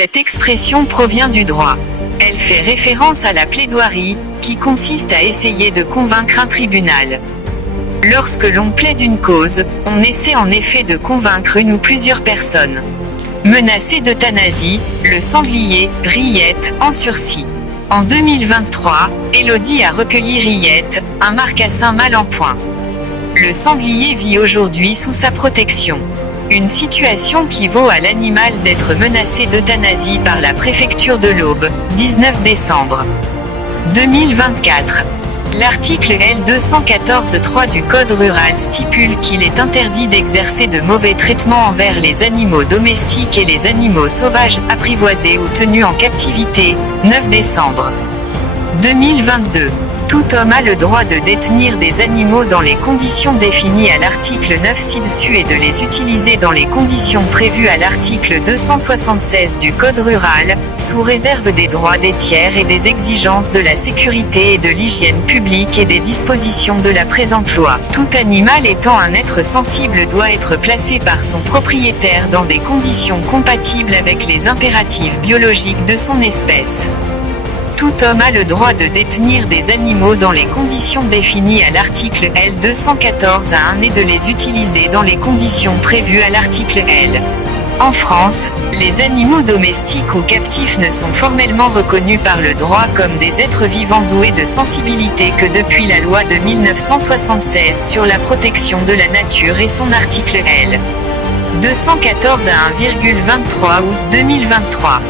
Cette expression provient du droit. Elle fait référence à la plaidoirie, qui consiste à essayer de convaincre un tribunal. Lorsque l'on plaide une cause, on essaie en effet de convaincre une ou plusieurs personnes. Menacé d'euthanasie, le sanglier, Riette, en sursis. En 2023, Élodie a recueilli Riette, un marcassin mal en point. Le sanglier vit aujourd'hui sous sa protection. Une situation qui vaut à l'animal d'être menacé d'euthanasie par la préfecture de l'Aube, 19 décembre 2024. L'article L214-3 du Code rural stipule qu'il est interdit d'exercer de mauvais traitements envers les animaux domestiques et les animaux sauvages, apprivoisés ou tenus en captivité, 9 décembre 2022. Tout homme a le droit de détenir des animaux dans les conditions définies à l'article 9 ci-dessus et de les utiliser dans les conditions prévues à l'article 276 du Code rural, sous réserve des droits des tiers et des exigences de la sécurité et de l'hygiène publique et des dispositions de la présente loi. Tout animal étant un être sensible doit être placé par son propriétaire dans des conditions compatibles avec les impératifs biologiques de son espèce. Tout homme a le droit de détenir des animaux dans les conditions définies à l'article L214-1 et de les utiliser dans les conditions prévues à l'article L. En France, les animaux domestiques ou captifs ne sont formellement reconnus par le droit comme des êtres vivants doués de sensibilité que depuis la loi de 1976 sur la protection de la nature et son article L. 214 à 1,23 août 2023.